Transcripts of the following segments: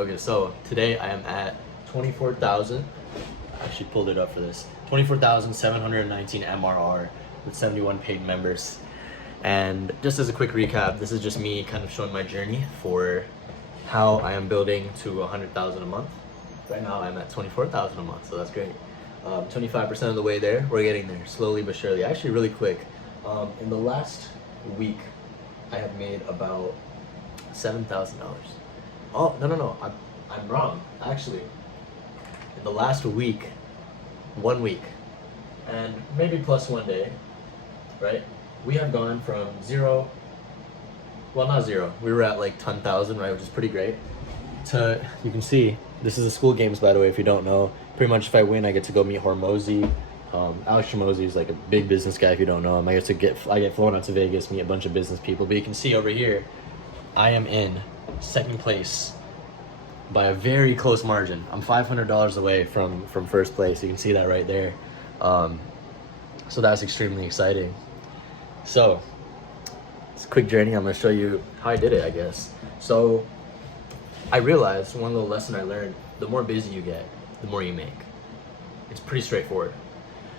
Okay, so today I am at 24,000. I actually pulled it up for this. 24,719 MRR with 71 paid members. And just as a quick recap, this is just me kind of showing my journey for how I am building to 100,000 a month. Right now I'm at 24,000 a month, so that's great. 25% of the way there, we're getting there slowly but surely. Actually, really quick. In the last week, I have made about $7,000. Oh, no, I'm wrong, actually. In the last week, 1 week, and maybe plus 1 day, right? We have gone from zero, well, not zero, we were at like 10,000, right, which is pretty great, to, you can see, this is the school games, by the way, if you don't know. Pretty much if I win, I get to go meet Hormozy. Alex Hormozy is like a big business guy, if you don't know him. I get flown out to Vegas, meet a bunch of business people, but you can see over here, I am in second place by a very close margin. I'm $500 away from first place. You can see that right there. So that's extremely exciting. So it's a quick journey. I'm gonna show you how I did it, I guess. So I realized one little lesson I learned: the more busy you get, the more you make. It's pretty straightforward.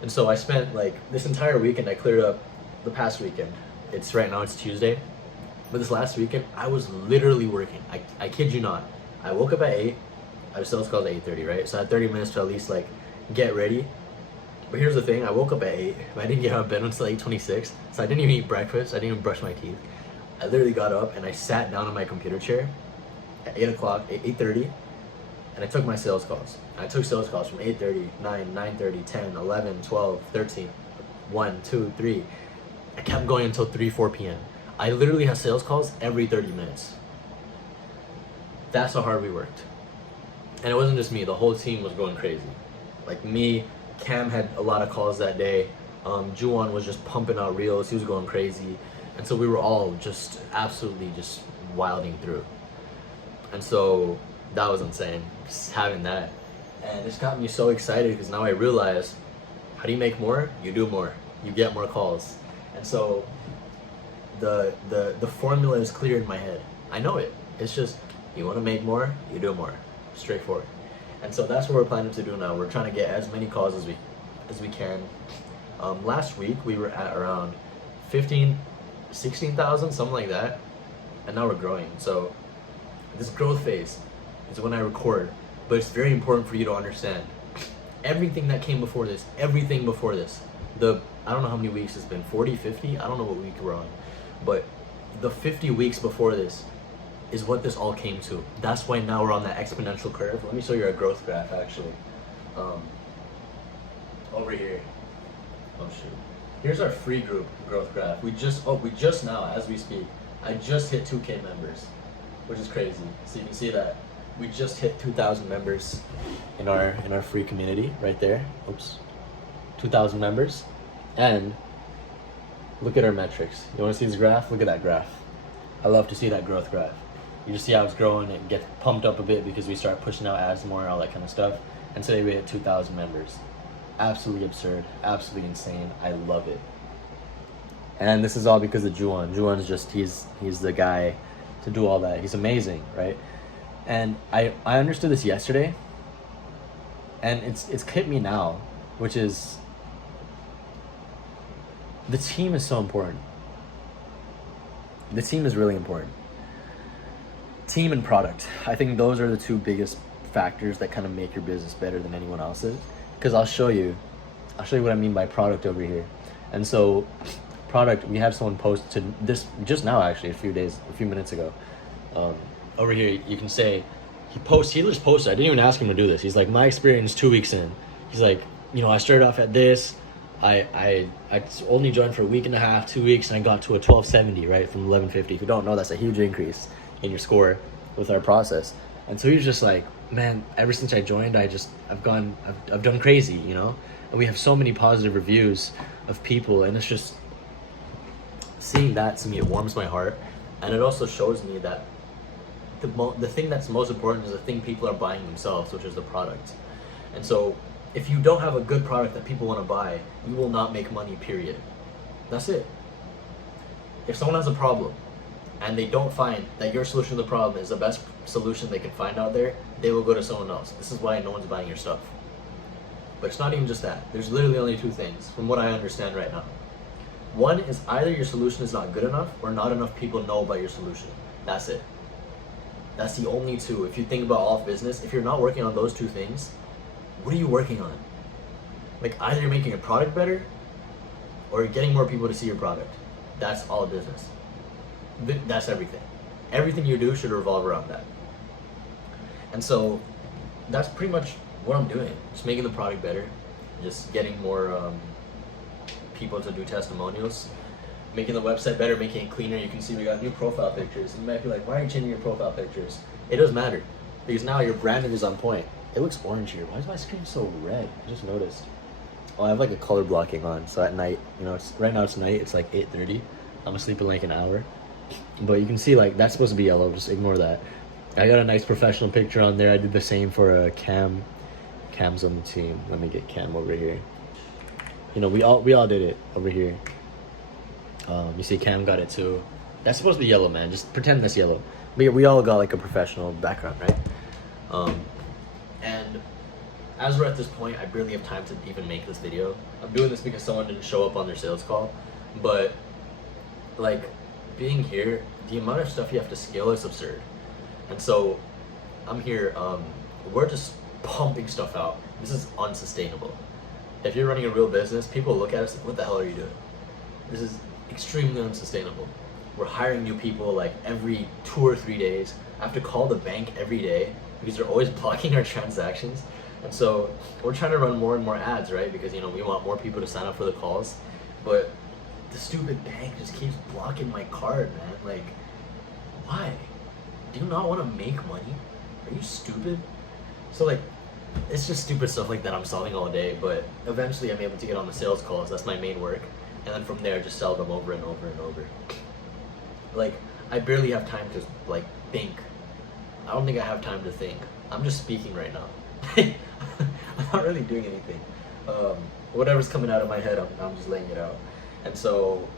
And so I spent like this entire weekend. I cleared up the past weekend. Right now it's Tuesday. But this last weekend, I was literally working. I kid you not. I woke up at 8. I have sales calls at 8:30, right? So I had 30 minutes to at least like get ready. But here's the thing, I woke up at 8. I didn't get out of bed until 8:26. So I didn't even eat breakfast. I didn't even brush my teeth. I literally got up and I sat down on my computer chair at 8 o'clock, 8:30, and I took my sales calls. I took sales calls from 8:30, 9, 9:30, 10, 11, 12, 13, 1, 2, 3. I kept going until 3, 4 p.m. I literally had sales calls every 30 minutes. That's how hard we worked. And it wasn't just me, the whole team was going crazy. Like me, Cam had a lot of calls that day. Juwan was just pumping out reels, he was going crazy. And so we were all just absolutely just wilding through. And so that was insane, just having that. And this got me so excited because now I realize, how do you make more? You do more, you get more calls. And so the formula is clear in my head. I know it. It's just, you want to make more, you do more. Straightforward. And so that's what we're planning to do now. We're trying to get as many calls as we can. Last week we were at around 16,000, something like that. And now we're growing. So this growth phase is when I record. But it's very important for you to understand everything that came before this, everything before this. I don't know how many weeks it's been, 40, 50? I don't know what week we're on. But the 50 weeks before this is what this all came to. That's why now we're on that exponential curve. Let me show you our growth graph actually. Over here. Oh shoot. Here's our free group growth graph. We just now, as we speak, I just hit 2K members, which is crazy. So you can see that we just hit 2,000 members in our free community right there. Oops. 2,000 members. And look at our metrics. You want to see this graph? Look at that graph. I love to see that growth graph. You just see how it's growing. It gets pumped up a bit because we start pushing out ads more, all that kind of stuff. And today we hit 2,000 members. Absolutely absurd. Absolutely insane. I love it. And this is all because of Juwan. Juwan's just, he's the guy to do all that. He's amazing, right? And I understood this yesterday. And it's hit me now, which is, the team is so important. The team is really important. Team and product. I think those are the two biggest factors that kind of make your business better than anyone else's. Because I'll show you what I mean by product over here. And so product, we have someone post to this just now actually, a few minutes ago. Over here you can say, he just posted, I didn't even ask him to do this. He's like, my experience 2 weeks in. He's like, I started off at this. I only joined for a week and a half, 2 weeks, and I got to a 1270, right, from 1150. If you don't know, that's a huge increase in your score with our process. And so he was just like, man, ever since I joined, I've done crazy, And we have so many positive reviews of people, and it's just, seeing that to me, it warms my heart. And it also shows me that the thing that's most important is the thing people are buying themselves, which is the product. And so if you don't have a good product that people want to buy, you will not make money, period. That's it. If someone has a problem, and they don't find that your solution to the problem is the best solution they can find out there, they will go to someone else. This is why no one's buying your stuff. But it's not even just that. There's literally only two things, from what I understand right now. One is either your solution is not good enough, or not enough people know about your solution. That's it. That's the only two. If you think about all of business, if you're not working on those two things, what are you working on? Like, either you're making your product better, or you're getting more people to see your product. That's all business. That's everything. Everything you do should revolve around that. And so that's pretty much what I'm doing. Just making the product better, just getting more people to do testimonials, making the website better, making it cleaner. You can see we got new profile pictures. And you might be like, why are you changing your profile pictures? It doesn't matter, because now your branding is on point. It looks orange here. Why is my screen so red? I just noticed. Oh, I have like a color blocking on, so at night, you know, right now it's night, it's like 8:30. I'm asleep in like an hour. But you can see, like, that's supposed to be yellow, just ignore that. I got a nice professional picture on there. I did the same for Cam. Cam's on the team. Let me get Cam over here. You know, we all did it over here. You see Cam got it too. That's supposed to be yellow, man. Just pretend that's yellow. We all got like a professional background, right? And as we're at this point, I barely have time to even make this video. I'm doing this because someone didn't show up on their sales call. But like, being here, the amount of stuff you have to scale is absurd. And so I'm here, we're just pumping stuff out. This is unsustainable. If you're running a real business, people look at us like, what the hell are you doing? This is extremely unsustainable. We're hiring new people like every 2 or 3 days. I have to call the bank every day because they're always blocking our transactions. And so we're trying to run more and more ads, right? Because, you know, we want more people to sign up for the calls. But the stupid bank just keeps blocking my card, man. Like, why? Do you not want to make money? Are you stupid? So like, it's just stupid stuff like that I'm solving all day, but eventually I'm able to get on the sales calls. That's my main work. And then from there, just sell them over and over and over. Like, I barely have time to like think. I don't think I have time to think. I'm just speaking right now. I'm not really doing anything. Whatever's coming out of my head, I'm just laying it out. And so,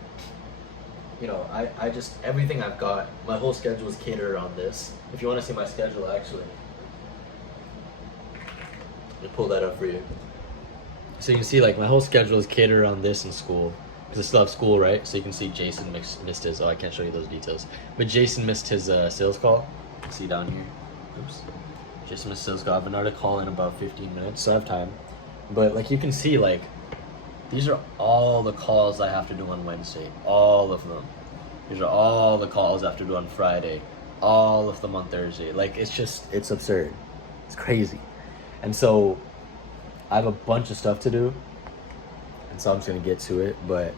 you know, I just, everything I've got, my whole schedule is catered around this. If you want to see my schedule, actually, let me pull that up for you. So you can see, like, my whole schedule is catered around this in school, because I still have school, right? So you can see Jason missed his, oh, I can't show you those details, but Jason missed his sales call. See down here? Oops. Jason missed sales call. I have another call in about 15 minutes, so I have time. But, like, you can see, like, these are all the calls I have to do on Wednesday. All of them. These are all the calls I have to do on Friday. All of them on Thursday. Like, it's just, it's absurd. It's crazy. And so, I have a bunch of stuff to do. And so I'm just going to get to it. But,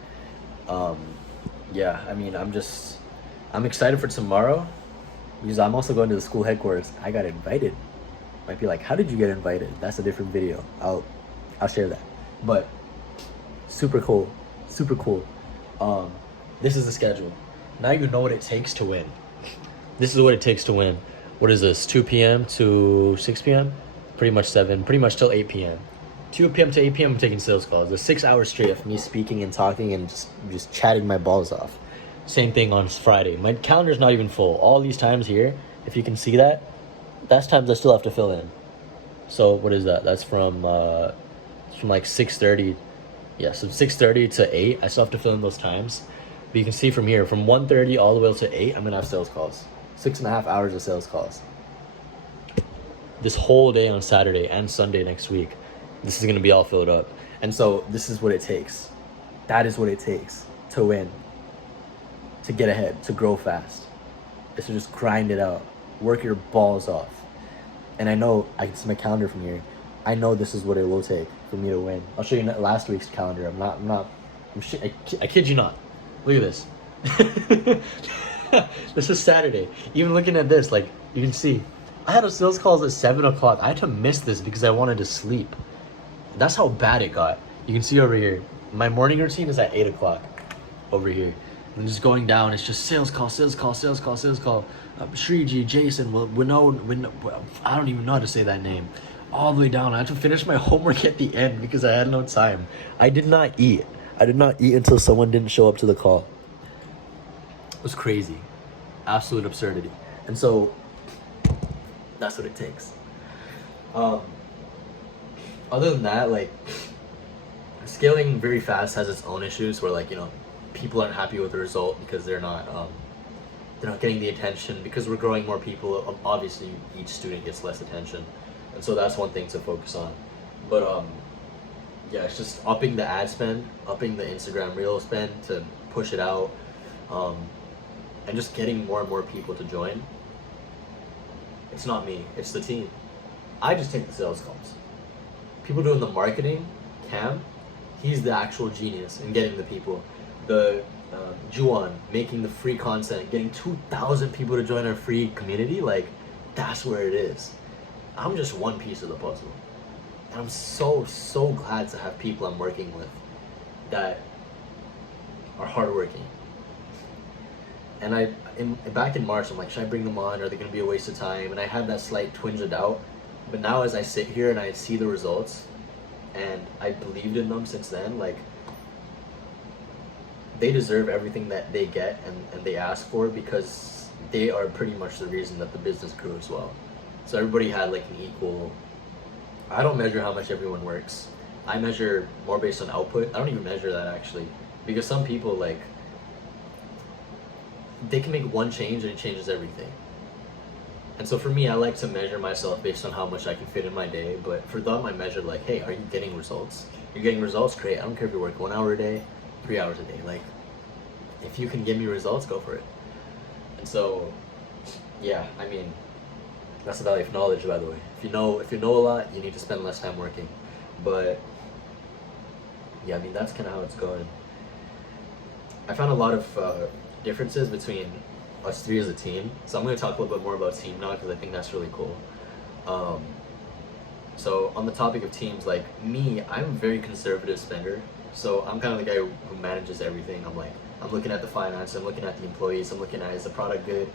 yeah, I mean, I'm excited for tomorrow. Because I'm also going to the school headquarters. I got invited. Might be like, how did you get invited? That's a different video. I'll share that. But super cool. This is the schedule. Now you know what it takes to win. This is what it takes to win. What is this? 2 p.m. to 6 p.m. Pretty much till 8 p.m. 2 p.m. to 8 p.m. I'm taking sales calls. There's 6 hours straight of me speaking and talking and just chatting my balls off. Same thing on Friday. My calendar's not even full. All these times here, if you can see that, that's times I still have to fill in. So what is that? That's from like 6:30. Yeah, so 6:30 to 8, I still have to fill in those times. But you can see from here, from 1:30 all the way to 8, I'm gonna have sales calls. 6.5 hours of sales calls. This whole day on Saturday and Sunday next week, this is gonna be all filled up. And so this is what it takes. That is what it takes to win, to get ahead, to grow fast. Is to just grind it out, work your balls off. And I know, I can see my calendar from here. I know this is what it will take for me to win. I'll show you last week's calendar. I kid you not. Look at this. This is Saturday. Even looking at this, like, you can see, I had a sales calls at 7 o'clock. I had to miss this because I wanted to sleep. That's how bad it got. You can see over here, my morning routine is at 8 o'clock over here. And just going down, it's just sales call. Shriji, Jason, I don't even know how to say that name. All the way down. I had to finish my homework at the end because I had no time. I did not eat. I did not eat until someone didn't show up to the call. It was crazy. absolute absurdity. And so that's what it takes. Um, Other than that, like, scaling very fast has its own issues where, like, people aren't happy with the result because they're not getting the attention. Because we're growing more people, obviously each student gets less attention, and so that's one thing to focus on. But yeah, it's just upping the ad spend, upping the Instagram reel spend to push it out, and just getting more and more people to join. It's not me, it's the team. I just take the sales calls. People doing the marketing, Cam, he's the actual genius in getting the people. The Juan making the free content, getting 2,000 people to join our free community, like, that's where it is. I'm just one piece of the puzzle. And I'm so glad to have people I'm working with that are hardworking. And back in March, I'm like, should I bring them on? Are they going to be a waste of time? And I had that slight twinge of doubt. But now as I sit here and I see the results, and I believed in them since then, like, they deserve everything that they get and they ask for, because they are pretty much the reason that the business grew as well. So everybody had like an equal. I don't measure how much everyone works. I measure more based on output. I don't even measure that actually, because some people, like, they can make one change and it changes everything. And so for me, I like to measure myself based on how much I can fit in my day. But for them, I measure like, hey, are you getting results? You're getting results, great. I don't care if you work 1 hour a day, 3 hours a day. Like, if you can give me results, go for it. And so, yeah, I mean, that's the value of knowledge, by the way. If you know a lot, you need to spend less time working. But yeah, I mean, that's kind of how it's going. I found a lot of differences between us three as a team. So I'm going to talk a little bit more about team now, because I think that's really cool. So on the topic of teams, like me, I'm a very conservative spender. So I'm kind of the guy who manages everything. I'm looking at the finance, I'm looking at the employees, I'm looking at, is the product good,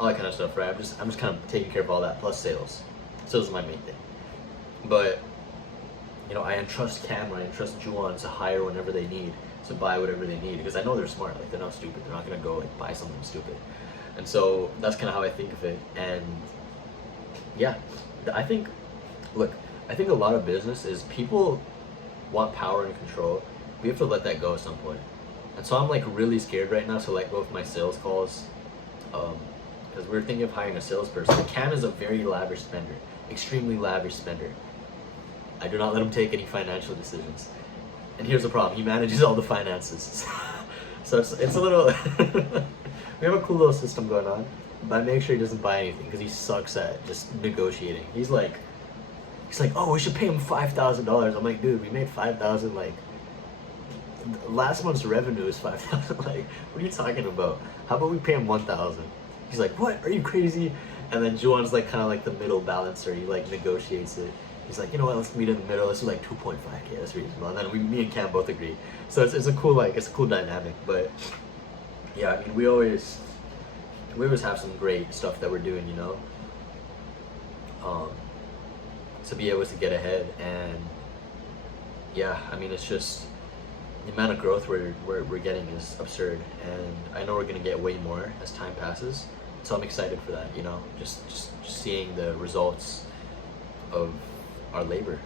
all that kind of stuff, right? I'm just kind of taking care of all that, plus sales. Sales is my main thing. But I entrust Cam, I entrust Juan to hire whenever they need, to buy whatever they need, because I know they're smart. Like, they're not stupid. They're not gonna go like buy something stupid. And so that's kind of how I think of it. And yeah, I think a lot of business is people want power and control. We have to let that go at some point. And so I'm like really scared right now to let go of my sales calls, because we're thinking of hiring a salesperson. Cam is a very lavish spender, extremely lavish spender. I do not let him take any financial decisions. And here's the problem: he manages all the finances. So it's a little. We have a cool little system going on, but I make sure he doesn't buy anything because he sucks at just negotiating. He's like, oh, we should pay him $5,000. I'm like, dude, we made 5,000. Like, last month's revenue is 5,000. Like, what are you talking about? How about we pay him 1,000? He's like, what? Are you crazy? And then Juwan's like kind of like the middle balancer. He like negotiates it. He's like, you know what? Let's meet in the middle. Let's do like 2.5K. That's reasonable. And then me and Cam both agree. So it's a cool dynamic. But yeah, I mean, we always have some great stuff that we're doing, to be able to get ahead. And yeah, I mean, it's just the amount of growth we're getting is absurd, and I know we're gonna get way more as time passes. So I'm excited for that, just seeing the results of our labor.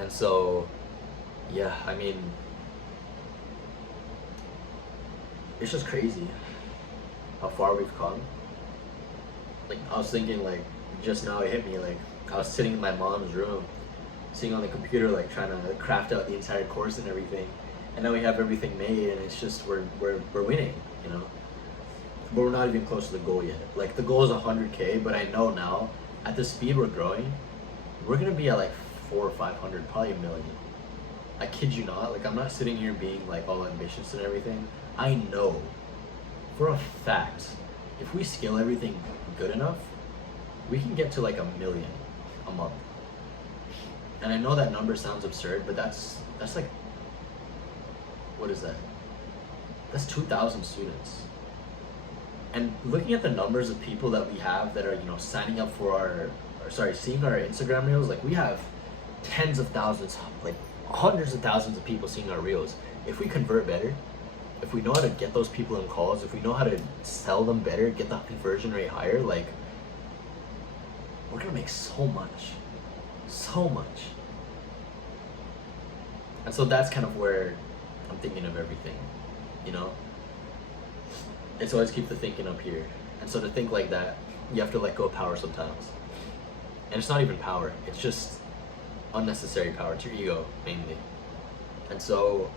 And so yeah, I mean, it's just crazy how far we've come. Like, I was thinking, like, just now it hit me, like, I was sitting in my mom's room, sitting on the computer, like, trying to craft out the entire course and everything, and now we have everything made, and it's just, we're winning, but we're not even close to the goal yet. Like, the goal is 100K, but I know now, at the speed we're growing, we're gonna be at like 400 or 500, probably 1 million. I kid you not. Like, I'm not sitting here being like all ambitious and everything. I know for a fact, if we scale everything good enough, we can get to like 1 million a month. And I know that number sounds absurd, but that's like, what is that? That's 2,000 students. And looking at the numbers of people that we have that are, signing up for seeing our Instagram reels, like, we have tens of thousands, like hundreds of thousands of people seeing our reels. If we convert better, if we know how to get those people in calls, if we know how to sell them better, get the conversion rate higher, like, we're gonna make so much. So much. And so that's kind of where I'm thinking of everything, you know? It's always keep the thinking up here. And so to think like that, you have to let go of power sometimes. And it's not even power, it's just unnecessary power. It's your ego, mainly. And so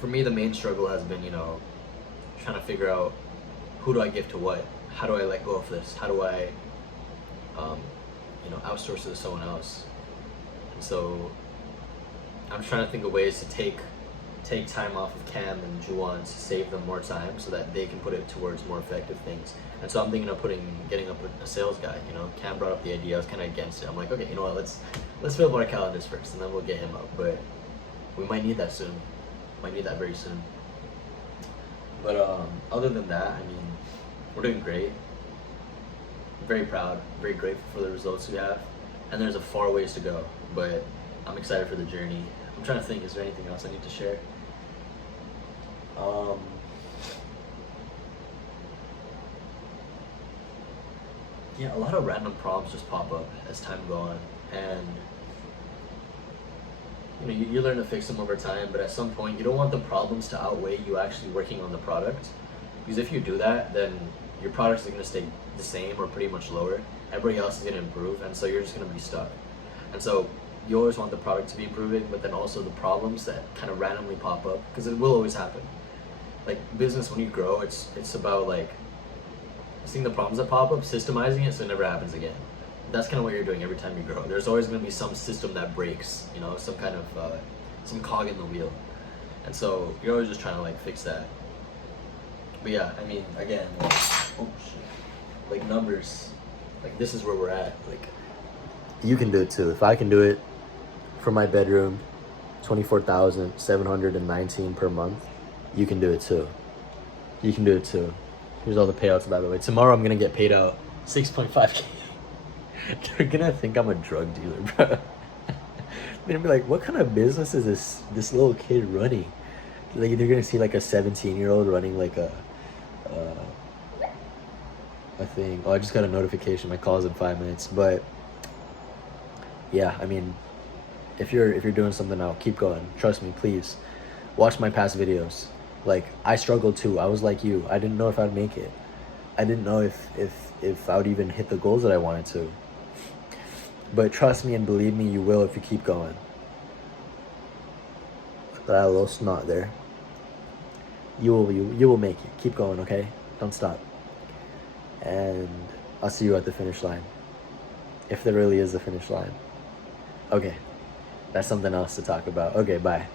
for me, the main struggle has been, you know, trying to figure out, who do I give to what? How do I let go of this? How do I, you know, outsource it to someone else? And so I'm trying to think of ways to take time off of Cam and Juwan to save them more time so that they can put it towards more effective things. And so I'm thinking of getting up a sales guy. You know, Cam brought up the idea. I was kind of against it. I'm like, okay, you know what? Let's fill up our calendars first, and then we'll get him up. But we might need that soon. Might need that very soon. But other than that, I mean, we're doing great. I'm very proud, very grateful for the results we have, and there's a far ways to go. But I'm excited for the journey. I'm trying to think, is there anything else I need to share? Yeah, a lot of random problems just pop up as time goes on, and you know, you learn to fix them over time. But at some point, you don't want the problems to outweigh you actually working on the product, because if you do that, then your products are going to stay the same or pretty much lower. Everybody else is going to improve, and so you're just going to be stuck. And so you always want the product to be improving, but then also the problems that kind of randomly pop up, because it will always happen. Like business, when you grow, it's about like seeing the problems that pop up, systemizing it so it never happens again. That's kind of what you're doing every time you grow. There's always going to be some system that breaks, you know, some kind of some cog in the wheel, and so you're always just trying to like fix that. But yeah, I mean, again, like, oh shit, like numbers, like this is where we're at. Like, you can do it too. If I can do it for my bedroom, 24,719 per month, you can do it too. You can do it too. Here's all the payouts, by the way. Tomorrow I'm gonna get paid out 6.5K. They're gonna think I'm a drug dealer, bro. They're gonna be like, what kind of business is this little kid running? Like, they're gonna see like a 17-year-old running like a thing. Oh, I just got a notification. My call's in 5 minutes. But yeah, I mean, if you're doing something now, keep going. Trust me, please. Watch my past videos. Like, I struggled too. I was like you. I didn't know if I'd make it. I didn't know if I would even hit the goals that I wanted to. But trust me and believe me, you will if you keep going. That little snot there. You will make it. Keep going, okay? Don't stop. And I'll see you at the finish line. If there really is a finish line. Okay. That's something else to talk about. Okay, bye.